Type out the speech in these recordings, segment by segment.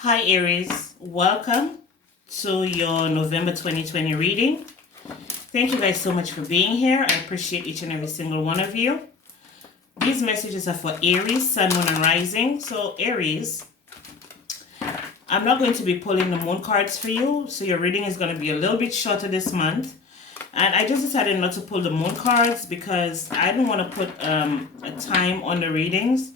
Hi Aries, welcome to your November 2020 reading. Thank you guys so much for being here. I appreciate each and every single one of you. These messages are for Aries, Sun, Moon, and Rising. So Aries, I'm not going to be pulling the moon cards for you, so your reading is going to be a little bit shorter this month. And I just decided not to pull the moon cards because I don't want to put a time on the readings.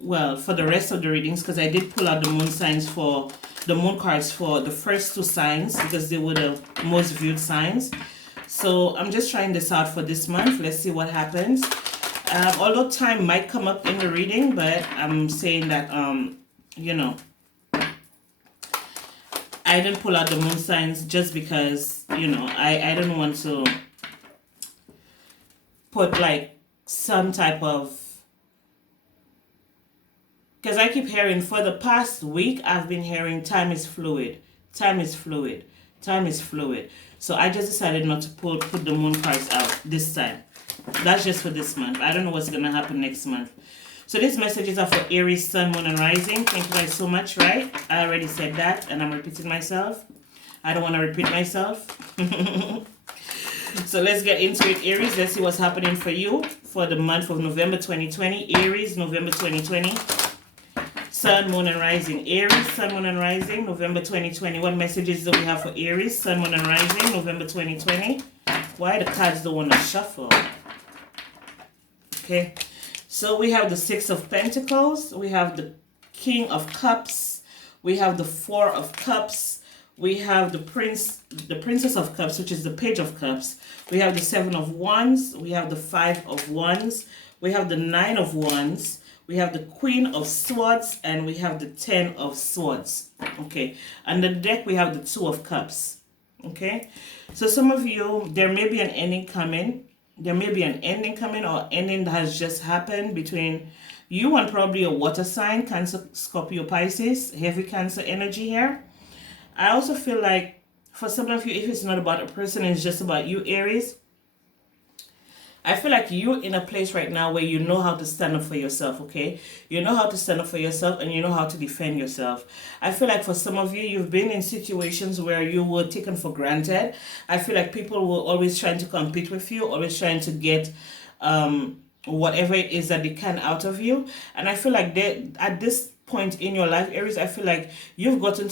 Well, for the rest of the readings, because I did pull out the moon signs for the moon cards for the first two signs because they were the most viewed signs. So I'm just trying this out for this month. Let's see what happens. Although time might come up in the reading, but I'm saying that I didn't pull out the moon signs just because I don't want to put like some type of, because I keep hearing for the past week, I've been hearing time is fluid, time is fluid, time is fluid. So I just decided not to put the moon cards out this time. That's just for this month. I don't know what's going to happen next month. So these messages are for Aries, Sun, Moon, and Rising. Thank you guys so much, right? I already said that, and I'm repeating myself. I don't want to repeat myself. So let's get into it, Aries. Let's see what's happening for you for the month of November 2020. Aries, November 2020. Sun, Moon, and Rising. Aries, Sun, Moon, and Rising, November 2020. What messages do we have for Aries, Sun, Moon, and Rising, November 2020? Why the cards don't want to shuffle? Okay. So we have the Six of Pentacles. We have the King of Cups. We have the Four of Cups. We have the Princess of Cups, which is the Page of Cups. We have the Seven of Wands. We have the Five of Wands. We have the Nine of Wands. We have the Queen of Swords, and we have the Ten of Swords. Okay. And the deck, we have the Two of Cups. Okay. So some of you, there may be an ending coming. There may be an ending coming or ending that has just happened between you and probably a water sign, Cancer, Scorpio, Pisces, heavy Cancer energy here. I also feel like for some of you, if it's not about a person, it's just about you, Aries. I feel like you're in a place right now where you know how to stand up for yourself, okay? You know how to stand up for yourself and you know how to defend yourself. I feel like for some of you, you've been in situations where you were taken for granted. I feel like people were always trying to compete with you, always trying to get whatever it is that they can out of you. And I feel like they, at this point in your life, Aries, I feel like you've gotten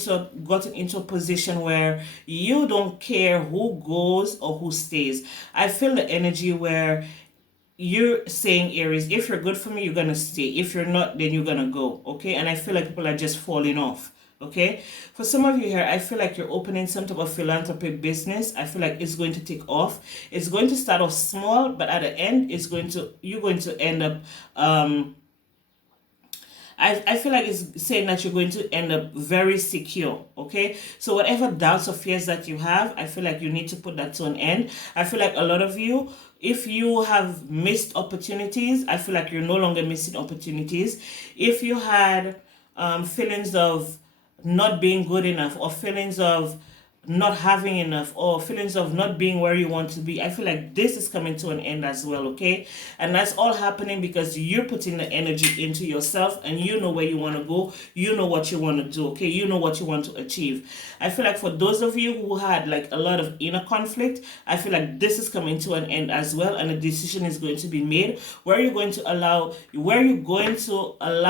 into a position where you don't care who goes or who stays. I feel the energy where you're saying, Aries, if you're good for me, you're gonna stay. If you're not, then you're gonna go. Okay. And I feel like people are just falling off. Okay. For some of you here, I feel like you're opening some type of philanthropic business. I feel like it's going to take off. It's going to start off small, but at the end, you're going to end up I feel like it's saying that you're going to end up very secure, okay? So whatever doubts or fears that you have, I feel like you need to put that to an end. I feel like a lot of you, if you have missed opportunities, I feel like you're no longer missing opportunities. If you had feelings of not being good enough or feelings of not having enough or feelings of not being where you want to be, I feel like this is coming to an end as well, okay? And that's all happening because you're putting the energy into yourself and you know where you want to go, you know what you want to do, okay? You know what you want to achieve. I feel like for those of you who had like a lot of inner conflict, I feel like this is coming to an end as well, and a decision is going to be made where you're going to allow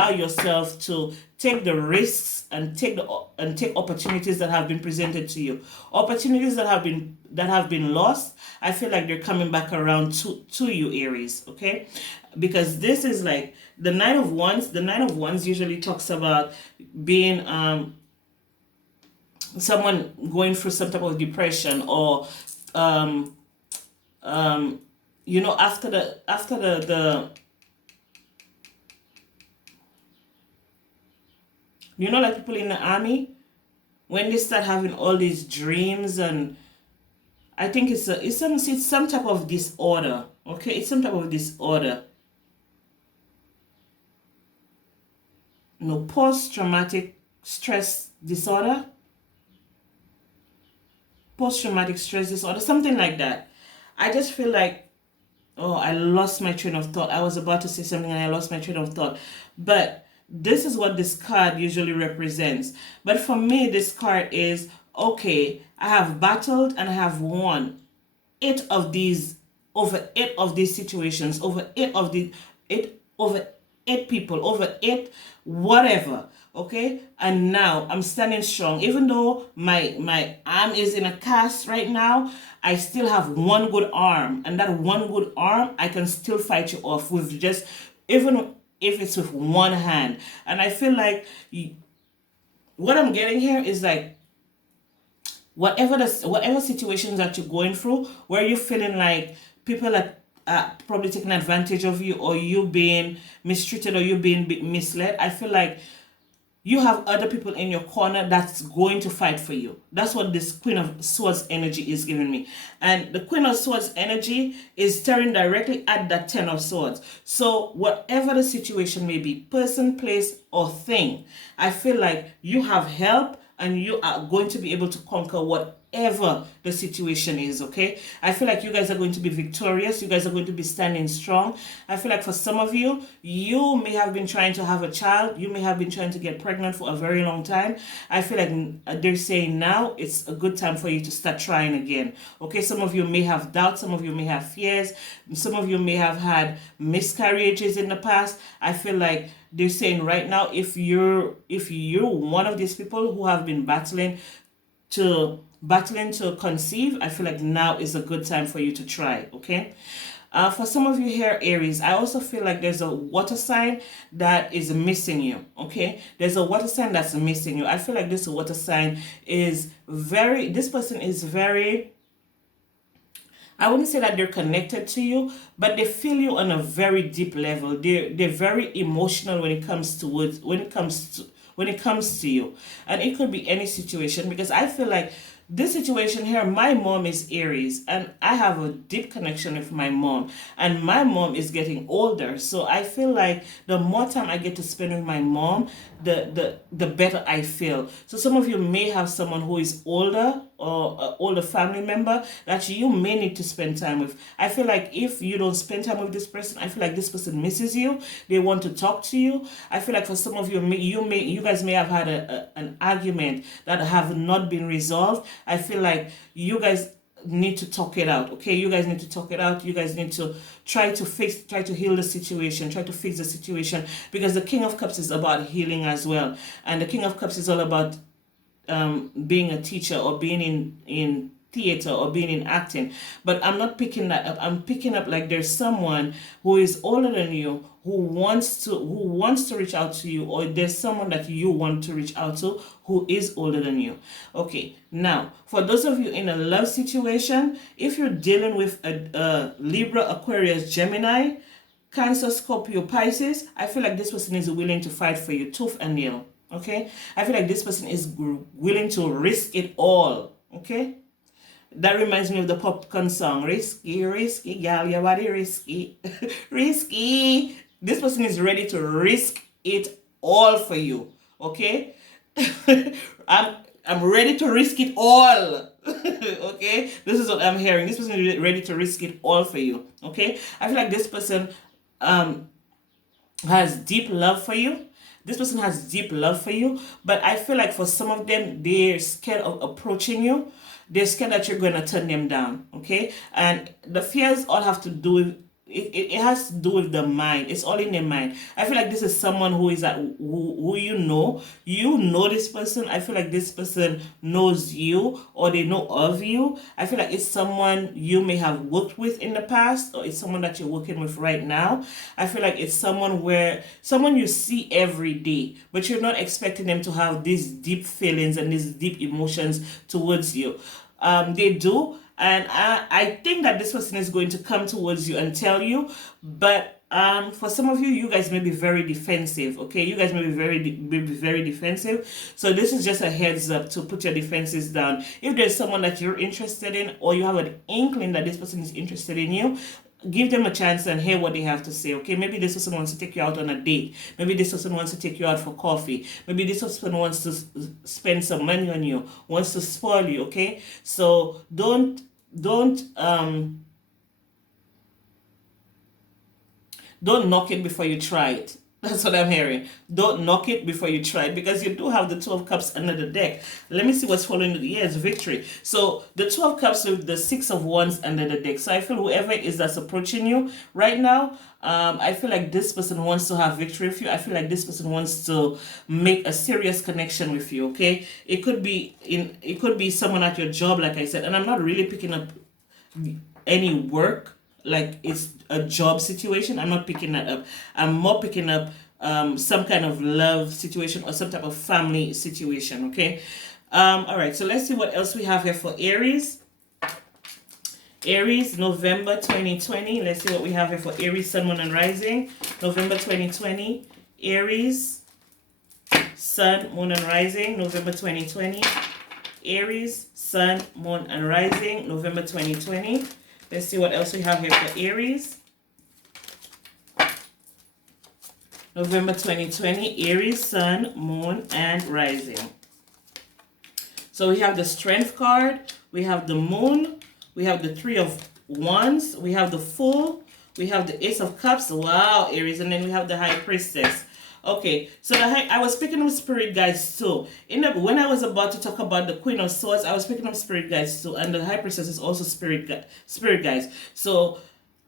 yourself to take the risks and take opportunities that have been presented to you. Opportunities that have been lost, I feel like they're coming back around to you, Aries, okay? Because this is like the Nine of Wands. The Nine of Wands usually talks about being someone going through some type of depression or after the like people in the army, when they start having all these dreams, and I think it's some type of disorder, okay? It's some type of disorder. Post-traumatic stress disorder. Post-traumatic stress disorder, something like that. I just feel like, I lost my train of thought. I was about to say something and I lost my train of thought. But This is what this card usually represents. But for me, this card is okay, I have battled and I have won eight of these over eight of these situations, over eight of the eight over eight people, over eight whatever. Okay, and now I'm standing strong. Even though my arm is in a cast right now, I still have one good arm, and that one good arm I can still fight you off with just, even if it's with one hand. And I feel like what I'm getting here is like, whatever situations that you're going through, where you're feeling like people are probably taking advantage of you, or you being mistreated, or you being misled, I feel like you have other people in your corner that's going to fight for you. That's what this Queen of Swords energy is giving me. And the Queen of Swords energy is staring directly at that Ten of Swords. So whatever the situation may be, person, place, or thing, I feel like you have help and you are going to be able to conquer whatever the situation is, okay? I feel like you guys are going to be victorious. You guys are going to be standing strong. I feel like for some of you, you may have been trying to have a child. You may have been trying to get pregnant for a very long time. I feel like they're saying now it's a good time for you to start trying again, okay? Some of you may have doubts. Some of you may have fears. Some of you may have had miscarriages in the past. I feel like they're saying right now, if you're one of these people who have been battling to conceive, I feel like now is a good time for you to try, okay? For some of you here, Aries, I also feel like there's a water sign that is missing you, okay? There's a water sign that's missing you. I feel like this water sign is this person is very, I wouldn't say that they're connected to you, but they feel you on a very deep level. They're very emotional when it comes to when it comes to you. And it could be any situation, because I feel like this situation here, my mom is Aries, and I have a deep connection with my mom, and my mom is getting older. So I feel like the more time I get to spend with my mom, the better I feel. So some of you may have someone who is older, or an older family member that you may need to spend time with. I feel like if you don't spend time with this person, I feel like this person misses you. They want to talk to you. I feel like for some of you, you guys may have had an argument that have not been resolved. I feel like you guys need to talk it out, okay? You guys need to talk it out. You guys need to try to heal the situation, try to fix the situation, because the King of Cups is about healing as well. And the King of Cups is all about being a teacher, or being in theater, or being in acting. But I'm not picking that up. I'm picking up like there's someone who is older than you who wants to reach out to you, or there's someone that you want to reach out to who is older than you. Okay, now for those of you in a love situation, if you're dealing with a Libra, Aquarius, Gemini, Cancer, Scorpio, Pisces, I feel like this person is willing to fight for you tooth and nail. Okay, I feel like this person is willing to risk it all. Okay, that reminds me of the popcorn song, risky, risky, gal, your body risky, risky. This person is ready to risk it all for you. Okay, I'm ready to risk it all. Okay, this is what I'm hearing. This person is ready to risk it all for you. Okay, I feel like this person has deep love for you. This person has deep love for you, but I feel like for some of them, they're scared of approaching you. They're scared that you're going to turn them down, okay? And the fears all have to do with, it has to do with the mind. It's all in their mind. I feel like this is someone who is who you know. You know this person. I feel like this person knows you, or they know of you. I feel like it's someone you may have worked with in the past, or it's someone that you're working with right now. I feel like it's someone you see every day, but you're not expecting them to have these deep feelings and these deep emotions towards you. They do, and I think that this person is going to come towards you and tell you, but for some of you, you guys may be very defensive, okay? You guys may be very defensive. So this is just a heads up to put your defenses down. If there's someone that you're interested in, or you have an inkling that this person is interested in you, give them a chance and hear what they have to say, okay? Maybe this person wants to take you out on a date. Maybe this person wants to take you out for coffee. Maybe this person wants to spend some money on you, wants to spoil you, okay? So don't knock it before you try it. That's what I'm hearing. Don't knock it before you try it, because you do have the Two of Cups under the deck. Let me see what's following it. Yes, victory. So the Two of Cups with the Six of Wands under the deck. So I feel whoever it is that's approaching you right now, I feel like this person wants to have victory with you. I feel like this person wants to make a serious connection with you. Okay, it could be someone at your job, like I said, and I'm not really picking up any work like it's a job situation. I'm not picking that up. I'm more picking up some kind of love situation or some type of family situation. Okay. All right. So let's see what else we have here for Aries. Aries, November 2020. Let's see what we have here for Aries, Sun, Moon, and Rising. November 2020. Aries, Sun, Moon, and Rising. November 2020. Aries, Sun, Moon, and Rising. November 2020. Let's see what else we have here for Aries. November 2020, Aries, Sun, Moon, and Rising. So we have the Strength card, we have the Moon, we have the Three of Wands, we have the Fool, we have the Ace of Cups, wow, Aries, and then we have the High Priestess. Okay, so I was picking up spirit guides too. When I was about to talk about the Queen of Swords, I was picking up spirit guides too, and the High Priestess is also spirit guides. So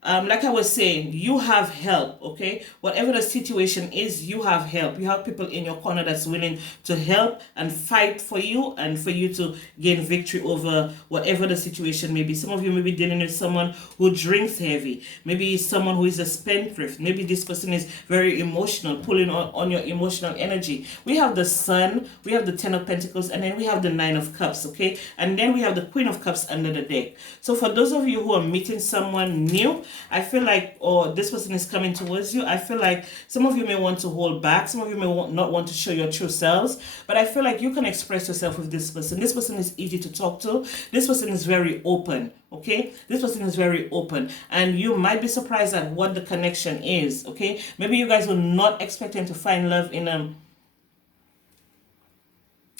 like I was saying, you have help, okay? Whatever the situation is, you have help. You have people in your corner that's willing to help and fight for you and for you to gain victory over whatever the situation may be. Some of you may be dealing with someone who drinks heavy. Maybe someone who is a spendthrift. Maybe this person is very emotional, pulling on your emotional energy. We have the Sun, we have the Ten of Pentacles, and then we have the Nine of Cups, okay? And then we have the Queen of Cups under the deck. So for those of you who are meeting someone new, I feel like, this person is coming towards you. I feel like some of you may want to hold back. Some of you may not want to show your true selves. But I feel like you can express yourself with this person. This person is easy to talk to. This person is very open. Okay? This person is very open. And you might be surprised at what the connection is. Okay? Maybe you guys were not expecting to find love in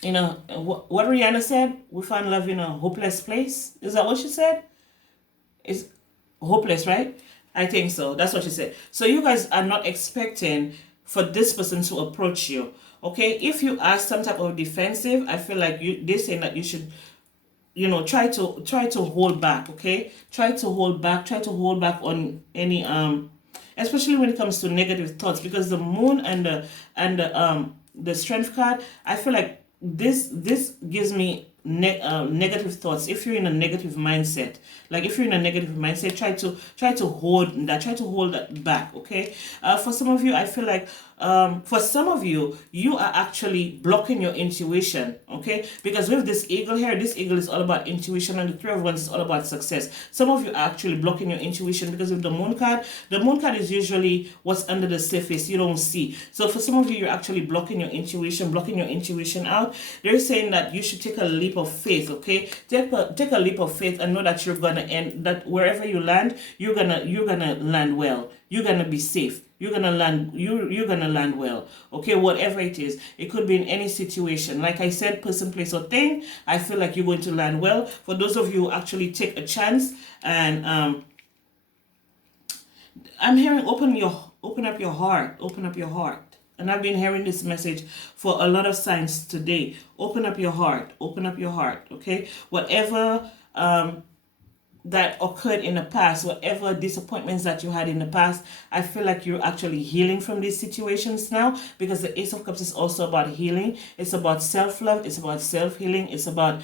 what Rihanna said? We found love in a hopeless place. Is that what she said? Is hopeless, right? I think so. That's what she said. So you guys are not expecting for this person to approach you. Okay? If you are some type of defensive, I feel like they're saying that you should, try to hold back, okay? Try to hold back on any especially when it comes to negative thoughts, because the Moon and the Strength card, I feel like this gives me negative thoughts. If you're in a negative mindset, try to hold that back, okay? For some of you, I feel like for some of you, you are actually blocking your intuition, okay? Because with this eagle here, this eagle is all about intuition, and the Three of Wands is all about success. Some of you are actually blocking your intuition because with the Moon card is usually what's under the surface, you don't see. So for some of you, you're actually blocking your intuition out. They're saying that you should take a leap of faith, okay? Take a leap of faith and know that you're gonna end, that wherever you land, you're gonna land well. You're gonna be safe. You're gonna land well. Okay, whatever it is. It could be in any situation. Like I said, person, place, or thing. I feel like you're going to land well. For those of you who actually take a chance and I'm hearing open up your heart. And I've been hearing this message for a lot of signs today. Open up your heart, okay? Whatever that occurred in the past, whatever disappointments that you had in the past, I feel like you're actually healing from these situations now, because the Ace of Cups is also about healing. It's about self-love, it's about self-healing, it's about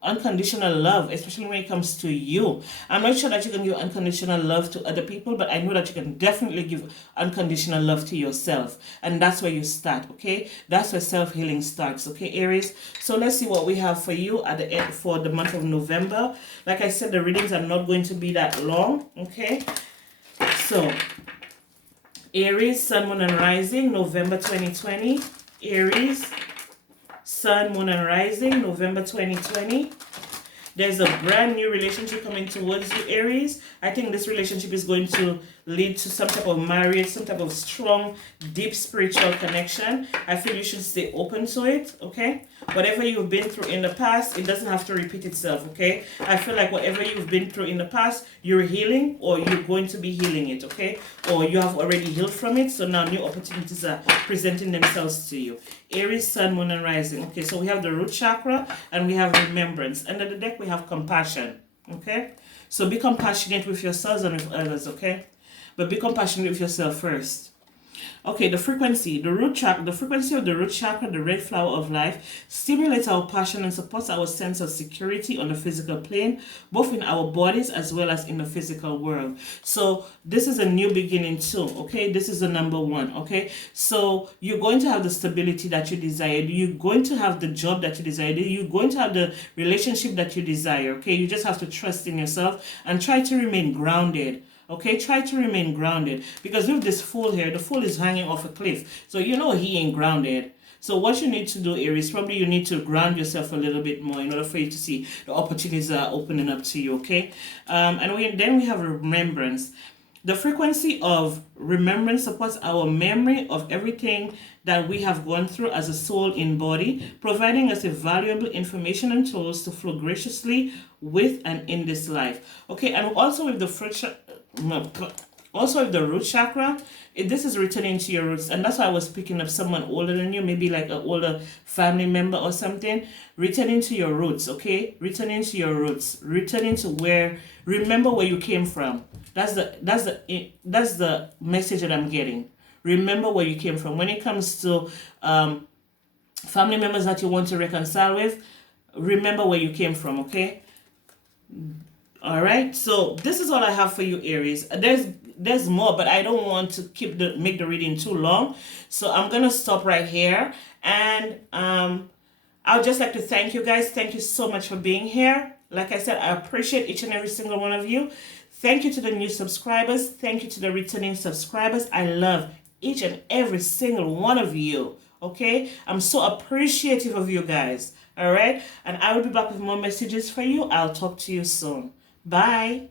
unconditional love, especially when it comes to you. I'm not sure that you can give unconditional love to other people, but I know that you can definitely give unconditional love to yourself. And that's where you start, okay? That's where self-healing starts, okay, Aries? So let's see what we have for you at the end for the month of November. Like I said, the readings are not going to be that long, okay? So, Aries, Sun, Moon, and Rising, November 2020. Aries, Sun, Moon, and Rising, November 2020. There's a brand new relationship coming towards you, Aries. I think this relationship is going to lead to some type of marriage, some type of strong, deep spiritual connection. I feel you should stay open to it, okay? Whatever you've been through in the past, it doesn't have to repeat itself, okay? I feel like whatever you've been through in the past, you're healing or you're going to be healing it, okay? Or you have already healed from it, so now new opportunities are presenting themselves to you. Aries, Sun, Moon, and Rising. Okay, so we have the root chakra and we have remembrance. Under the deck, we have compassion, okay? So be compassionate with yourselves and with others, okay? But be compassionate with yourself first. Okay, the frequency, the frequency of the root chakra, the red flower of life, stimulates our passion and supports our sense of security on the physical plane, both in our bodies as well as in the physical world. So this is a new beginning too, okay? This is the number one, okay? So you're going to have the stability that you desire. You're going to have the job that you desire. You're going to have the relationship that you desire, okay? You just have to trust in yourself and try to remain grounded. Okay, try to remain grounded, because with this fool here, the fool is hanging off a cliff, so you know he ain't grounded. So what you need to do, Aries, probably you need to ground yourself a little bit more in order for you to see the opportunities that are opening up to you, okay? Then we have remembrance. The frequency of remembrance supports our memory of everything that we have gone through as a soul in body, providing us with valuable information and tools to flow graciously with and in this life. Okay, and also with the root chakra, this is returning to your roots, and that's why I was picking up someone older than you, maybe like an older family member or something. Returning to your roots, okay? Returning to your roots, returning to remember where you came from. That's the message that I'm getting. Remember where you came from. When it comes to family members that you want to reconcile with, remember where you came from, okay? All right, so this is all I have for you, Aries. There's more, but I don't want to make the reading too long, so I'm gonna stop right here. And I would just like to thank you guys. Thank you so much for being here. Like I said, I appreciate each and every single one of you. Thank you to the new subscribers. Thank you to the returning subscribers. I love each and every single one of you. Okay, I'm so appreciative of you guys. All right, and I will be back with more messages for you. I'll talk to you soon. Bye.